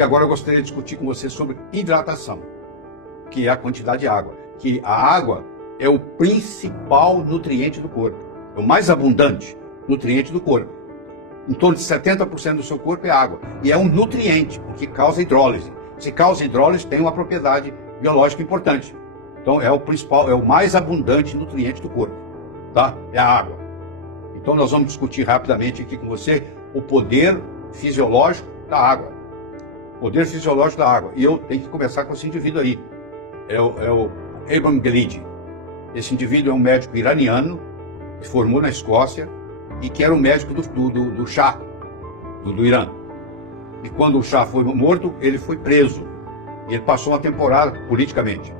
E agora eu gostaria de discutir com você sobre hidratação, que é a quantidade de água. Que a água é o principal nutriente do corpo, é o mais abundante nutriente do corpo. Em torno de 70% do seu corpo é água. E é um nutriente, porque causa hidrólise. Se causa hidrólise, tem uma propriedade biológica importante. Então é o principal, é o mais abundante nutriente do corpo, tá? É a água. Então nós vamos discutir rapidamente aqui com você o poder fisiológico da água. Poder fisiológico da água. E eu tenho que começar com esse indivíduo aí. É o Abraham Gelid. Esse indivíduo é um médico iraniano que se formou na Escócia e que era um médico do Shah, do Irã. E quando o Shah foi morto, ele foi preso. Ele passou uma temporada politicamente.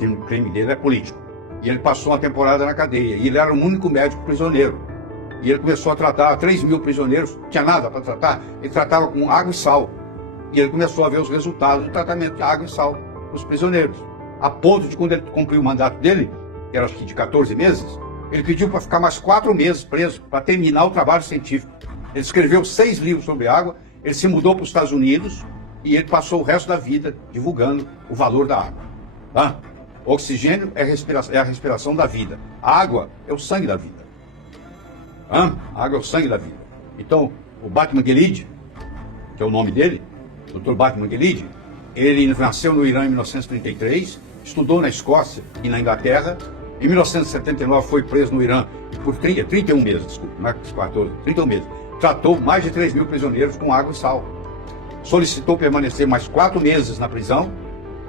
O crime dele é político. E ele passou uma temporada na cadeia. E ele era o único médico prisioneiro. E ele começou a tratar 3.000 prisioneiros, não tinha nada para tratar, ele tratava com água e sal. E ele começou a ver os resultados do tratamento de água e sal para os prisioneiros. A ponto de, quando ele cumpriu o mandato dele, que era acho que de 14 meses, ele pediu para ficar mais 4 meses preso, para terminar o trabalho científico. Ele escreveu 6 livros sobre água, ele se mudou para os Estados Unidos e ele passou o resto da vida divulgando o valor da água. Tá? O oxigênio é a respiração da vida. A água é o sangue da vida. A água é o sangue da vida. Então, o Batman Gelid, que é o nome dele, Dr. Batman Gelid, ele nasceu no Irã em 1933, estudou na Escócia e na Inglaterra. Em 1979 foi preso no Irã por 31 meses, desculpa, não é 14, 31 meses. Tratou mais de 3.000 prisioneiros com água e sal. Solicitou permanecer mais 4 meses na prisão,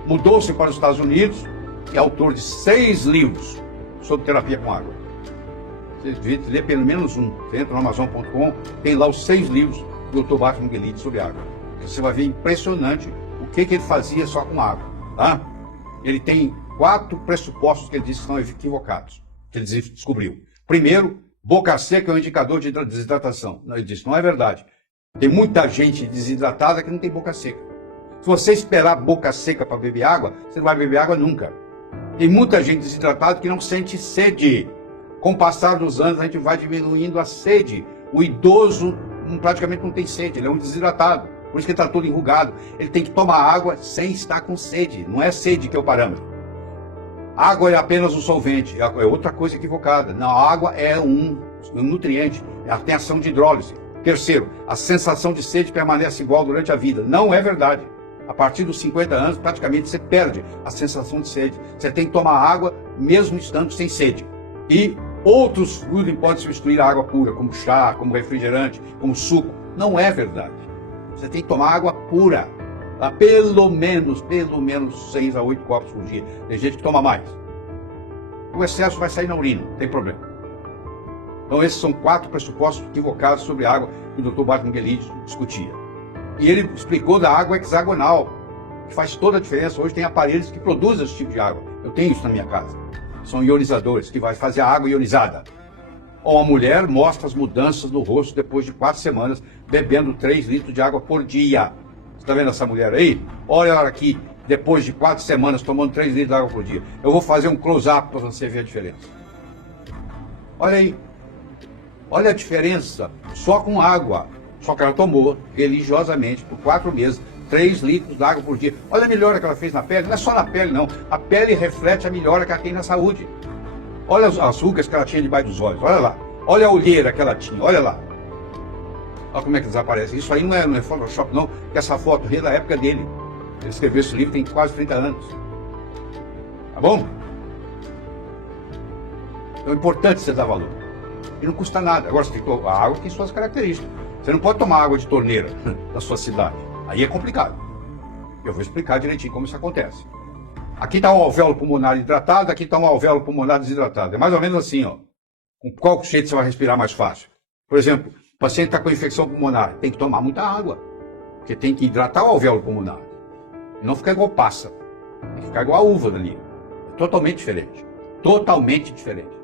mudou-se para os Estados Unidos e é autor de 6 livros sobre terapia com água. Você devia ler pelo menos um. Você entra no Amazon.com, tem lá os 6 livros do Dr. Batman Gelid sobre água. Você vai ver impressionante o que ele fazia só com água. Tá? Ele tem 4 pressupostos que ele disse que são equivocados, que ele descobriu. Primeiro, boca seca é um indicador de desidratação. Não, ele disse, não é verdade. Tem muita gente desidratada que não tem boca seca. Se você esperar boca seca para beber água, você não vai beber água nunca. Tem muita gente desidratada que não sente sede. Com o passar dos anos, a gente vai diminuindo a sede. O idoso praticamente não tem sede, ele é um desidratado. Por isso que ele está todo enrugado. Ele tem que tomar água sem estar com sede. Não é sede que é o parâmetro. Água é apenas um solvente. É outra coisa equivocada. Não, a água é um nutriente. Ela tem ação de hidrólise. Terceiro, a sensação de sede permanece igual durante a vida. Não é verdade. A partir dos 50 anos, praticamente você perde a sensação de sede. Você tem que tomar água mesmo estando sem sede. E outros fluidos podem substituir a água pura, como chá, como refrigerante, como suco. Não é verdade. Você tem que tomar água pura. Tá? Pelo menos 6 a 8 copos por dia. Tem gente que toma mais. O excesso vai sair na urina, não tem problema. Então esses são 4 pressupostos equivocados sobre a água que o Dr. Batman Gelid discutia. E ele explicou da água hexagonal, que faz toda a diferença. Hoje tem aparelhos que produzem esse tipo de água. Eu tenho isso na minha casa. São ionizadores, que vai fazer a água ionizada. Ou a mulher mostra as mudanças no rosto depois de 4 semanas, bebendo 3 litros de água por dia. Você está vendo essa mulher aí? Olha ela aqui, depois de 4 semanas, tomando 3 litros de água por dia. Eu vou fazer um close-up para você ver a diferença. Olha aí. Olha a diferença, só com água. Só que ela tomou, religiosamente, por 4 meses, 3 litros de água por dia. Olha a melhora que ela fez na pele. Não é só na pele, não. A pele reflete a melhora que ela tem na saúde. Olha as rugas que ela tinha debaixo dos olhos. Olha lá. Olha a olheira que ela tinha. Olha lá. Olha como é que desaparece. Isso aí não é Photoshop, não. Que essa foto é da época dele. Ele escreveu esse livro tem quase 30 anos. Tá bom? Então é importante você dar valor. E não custa nada. Agora, a água tem suas características. Você não pode tomar água de torneira da sua cidade. Aí é complicado. Eu vou explicar direitinho como isso acontece. Aqui está um alvéolo pulmonar hidratado, aqui está um alvéolo pulmonar desidratado. É mais ou menos assim, ó. Com qual jeito você vai respirar mais fácil? Por exemplo, o paciente está com infecção pulmonar, tem que tomar muita água. Porque tem que hidratar o alvéolo pulmonar. E não ficar igual pássaro. Tem que ficar igual a uva dali. É totalmente diferente. Totalmente diferente.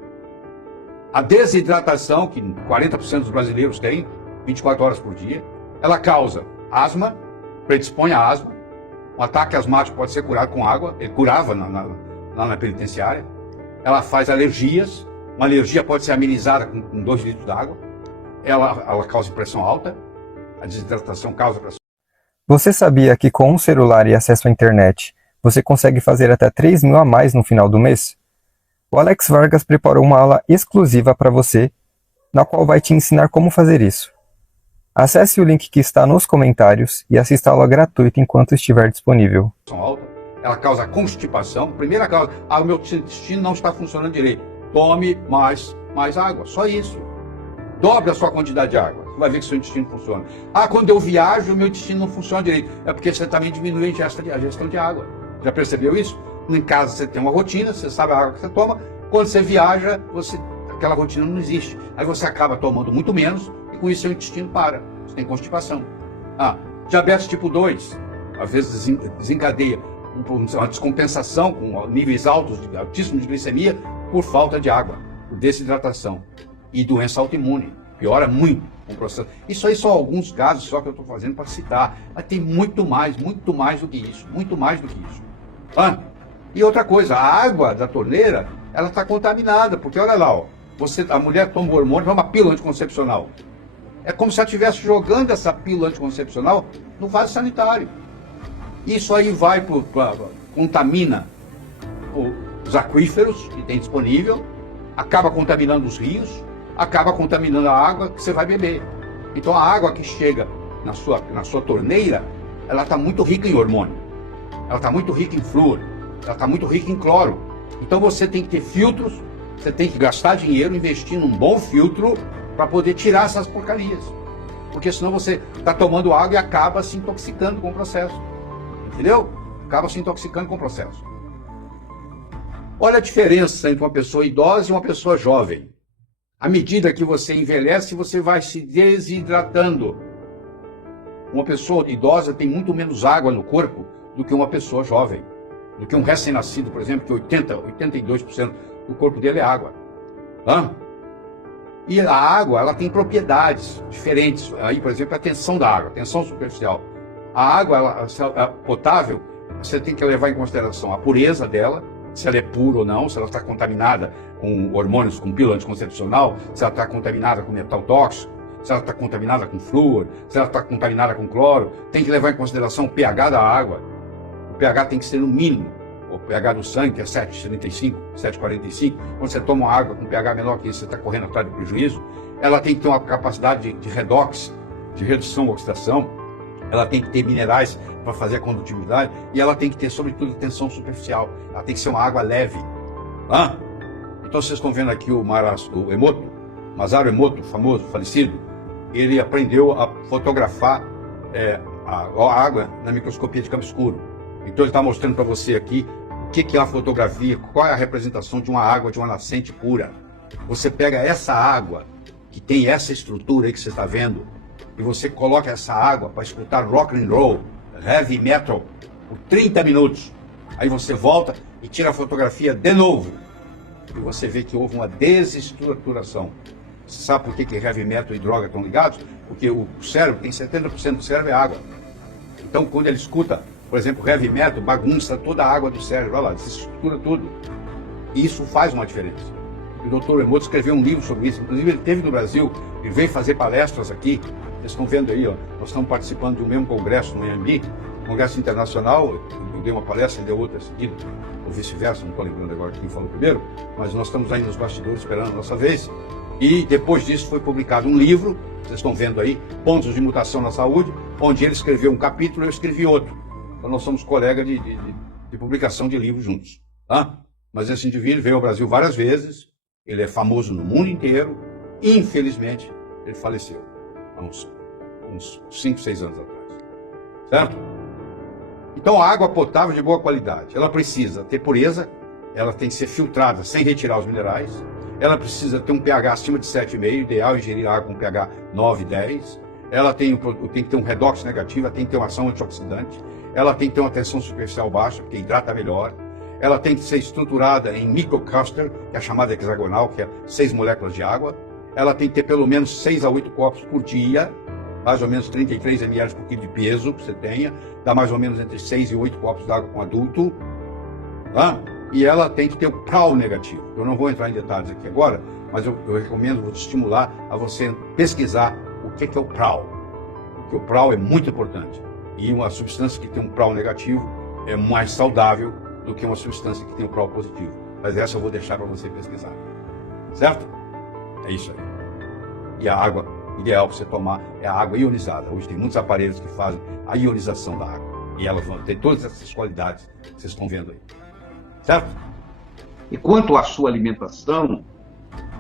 A desidratação, que 40% dos brasileiros têm, 24 horas por dia, ela causa asma, predispõe a asma. Um ataque asmático pode ser curado com água, ele curava lá na penitenciária. Ela faz alergias, uma alergia pode ser amenizada com 2 litros d'água. Ela causa pressão alta, a desidratação causa pressão. Você sabia que com um celular e acesso à internet, você consegue fazer até 3.000 a mais no final do mês? O Alex Vargas preparou uma aula exclusiva para você, na qual vai te ensinar como fazer isso. Acesse o link que está nos comentários e assista a aula gratuita enquanto estiver disponível. Alta, ela causa constipação. Primeira causa, o meu intestino não está funcionando direito. Tome mais água, só isso. Dobre a sua quantidade de água, você vai ver que seu intestino funciona. Quando eu viajo, o meu intestino não funciona direito. É porque você também diminui a gestão de água. Já percebeu isso? Em casa você tem uma rotina, você sabe a água que você toma. Quando você viaja, aquela rotina não existe. Aí você acaba tomando muito menos e com isso seu intestino para. Você tem constipação. Diabetes tipo 2, às vezes desencadeia uma descompensação com níveis altíssimos de glicemia por falta de água, por desidratação. E doença autoimune, piora muito o processo. Isso aí são alguns casos só que eu estou fazendo para citar. Mas tem muito mais do que isso, muito mais do que isso. E outra coisa, a água da torneira, ela está contaminada, porque olha lá, a mulher toma o hormônio, toma uma pílula anticoncepcional. É como se ela estivesse jogando essa pílula anticoncepcional no vaso sanitário. Isso aí contamina os aquíferos que tem disponível, acaba contaminando os rios, acaba contaminando a água que você vai beber. Então a água que chega na sua torneira, ela está muito rica em hormônio, ela está muito rica em flúor, ela está muito rica em cloro. Então você tem que ter filtros, você tem que gastar dinheiro, investir num bom filtro para poder tirar essas porcarias. Porque senão você está tomando água e acaba se intoxicando com o processo. Entendeu? Acaba se intoxicando com o processo. Olha a diferença entre uma pessoa idosa e uma pessoa jovem. À medida que você envelhece, você vai se desidratando. Uma pessoa idosa tem muito menos água no corpo do que uma pessoa jovem. Do que um recém-nascido, por exemplo, que 82% do corpo dele é água. E a água, ela tem propriedades diferentes. Aí, por exemplo, a tensão da água, a tensão superficial. A água potável, você tem que levar em consideração a pureza dela, se ela é pura ou não, se ela está contaminada com hormônios, com pílula anticoncepcional, se ela está contaminada com metal tóxico, se ela está contaminada com flúor, se ela está contaminada com cloro. Tem que levar em consideração o pH da água. O pH tem que ser no mínimo. O pH do sangue, que é 7,75, 7,45. Quando você toma uma água com pH menor que isso, você está correndo atrás de prejuízo. Ela tem que ter uma capacidade de redox, de redução ou oxidação. Ela tem que ter minerais para fazer a condutibilidade. E ela tem que ter, sobretudo, tensão superficial. Ela tem que ser uma água leve. Então vocês estão vendo aqui o Masaru Emoto, famoso, falecido. Ele aprendeu a fotografar a água na microscopia de campo escuro. Então ele está mostrando para você aqui o que é a fotografia, qual é a representação de uma água, de uma nascente pura. Você pega essa água, que tem essa estrutura aí que você está vendo, e você coloca essa água para escutar rock and roll, heavy metal, por 30 minutos. Aí você volta e tira a fotografia de novo. E você vê que houve uma desestruturação. Você sabe por que heavy metal e droga estão ligados? Porque o cérebro, tem 70% do cérebro é água. Então quando ele escuta, por exemplo, heavy metal, bagunça toda a água do cérebro, olha lá, desestrutura tudo. E isso faz uma diferença. O Dr. Emoto escreveu um livro sobre isso, inclusive ele esteve no Brasil, ele veio fazer palestras aqui. Vocês estão vendo aí, nós estamos participando de um mesmo congresso no AMB, congresso internacional. Eu dei uma palestra, ele deu outra seguida, ou vice-versa, não estou lembrando agora quem falou primeiro, mas nós estamos aí nos bastidores esperando a nossa vez. E depois disso foi publicado um livro, vocês estão vendo aí, Pontos de Mutação na Saúde, onde ele escreveu um capítulo e eu escrevi outro. Então nós somos colegas de publicação de livros juntos. Mas esse indivíduo veio ao Brasil várias vezes, ele é famoso no mundo inteiro, e infelizmente ele faleceu há uns 5, 6 anos atrás. Certo? Então a água potável de boa qualidade, ela precisa ter pureza, ela tem que ser filtrada sem retirar os minerais, ela precisa ter um pH acima de 7,5, ideal ingerir água com pH 9, 10, ela tem que ter um redox negativo, ela tem que ter uma ação antioxidante, ela tem que ter uma tensão superficial baixa, porque hidrata melhor, ela tem que ser estruturada em microcluster, que é a chamada hexagonal, que é 6 moléculas de água, ela tem que ter pelo menos 6 a 8 copos por dia, mais ou menos 33 ml por quilo de peso que você tenha, dá mais ou menos entre 6 e 8 copos d'água com adulto, e ela tem que ter o PRAL negativo. Eu não vou entrar em detalhes aqui agora, mas eu recomendo, vou te estimular a você pesquisar o que é o PRAL, porque o PRAL é muito importante. E uma substância que tem um prol negativo é mais saudável do que uma substância que tem um prol positivo. Mas essa eu vou deixar para você pesquisar. Certo? É isso aí. E a água ideal para você tomar é a água ionizada. Hoje tem muitos aparelhos que fazem a ionização da água. E elas vão ter todas essas qualidades que vocês estão vendo aí. Certo? E quanto à sua alimentação,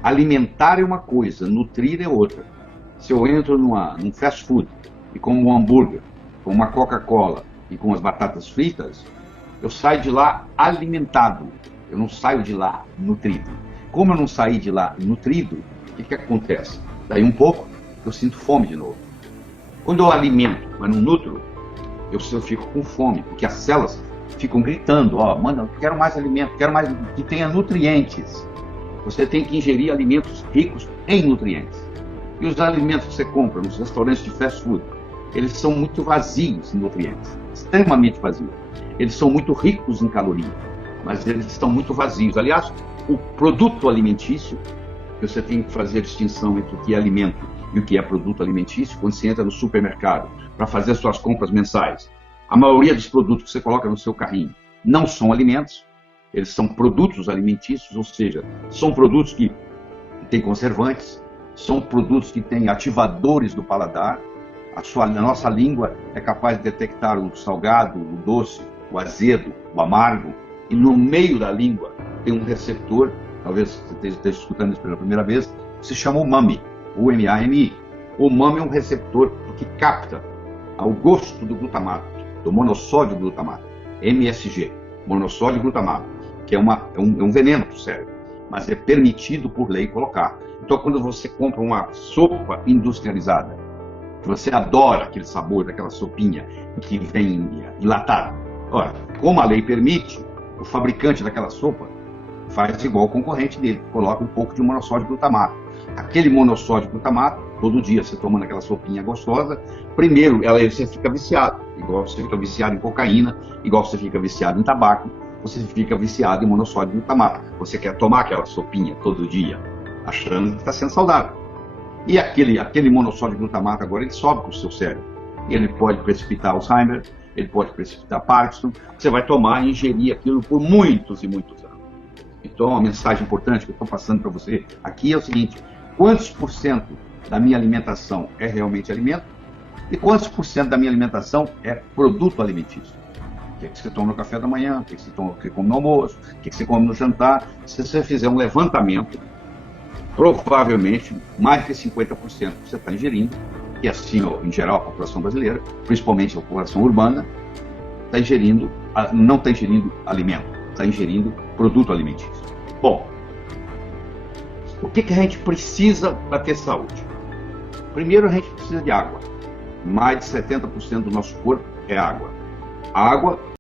alimentar é uma coisa, nutrir é outra. Se eu entro num fast food e como um hambúrguer, com uma Coca-Cola e com as batatas fritas, eu saio de lá alimentado. Eu não saio de lá nutrido. Como eu não saí de lá nutrido, o que acontece? Daí um pouco, eu sinto fome de novo. Quando eu alimento, mas não nutro, eu fico com fome, porque as células ficam gritando, mano, eu quero mais alimento, quero mais que tenha nutrientes. Você tem que ingerir alimentos ricos em nutrientes. E os alimentos que você compra nos restaurantes de fast food, eles são muito vazios em nutrientes, extremamente vazios. Eles são muito ricos em calorias, mas eles estão muito vazios. Aliás, o produto alimentício, que você tem que fazer a distinção entre o que é alimento e o que é produto alimentício, quando você entra no supermercado para fazer suas compras mensais. A maioria dos produtos que você coloca no seu carrinho não são alimentos, eles são produtos alimentícios, ou seja, são produtos que têm conservantes, são produtos que têm ativadores do paladar. A nossa língua é capaz de detectar o salgado, o doce, o azedo, o amargo, e no meio da língua tem um receptor, talvez você esteja escutando isso pela primeira vez, que se chama umami, U-M-A-M-I. O umami é um receptor que capta o gosto do glutamato, do monossódio glutamato, MSG, monossódio glutamato, que é um veneno para o cérebro, mas é permitido por lei colocar. Então, quando você compra uma sopa industrializada, que você adora aquele sabor daquela sopinha que vem enlatada, ora, como a lei permite, o fabricante daquela sopa faz igual o concorrente dele, coloca um pouco de monossódio glutamato. Aquele monossódio glutamato, todo dia você tomando aquela sopinha gostosa, primeiro você fica viciado, igual você fica viciado em cocaína, igual você fica viciado em tabaco, você fica viciado em monossódio glutamato. Você quer tomar aquela sopinha todo dia, achando que está sendo saudável. E aquele monossódio glutamato agora ele sobe para o seu cérebro. Ele pode precipitar Alzheimer, ele pode precipitar Parkinson. Você vai tomar e ingerir aquilo por muitos e muitos anos. Então, a mensagem importante que eu estou passando para você aqui é o seguinte: quantos por cento da minha alimentação é realmente alimento? E quantos por cento da minha alimentação é produto alimentício? O que você toma no café da manhã? O que você come no almoço? O que você come no jantar? Se você fizer um levantamento, provavelmente mais de 50% que você está ingerindo, e assim, em geral, a população brasileira, principalmente a população urbana, não está ingerindo alimento, está ingerindo produto alimentício. Bom, o que a gente precisa para ter saúde? Primeiro, a gente precisa de água. Mais de 70% do nosso corpo é água. A água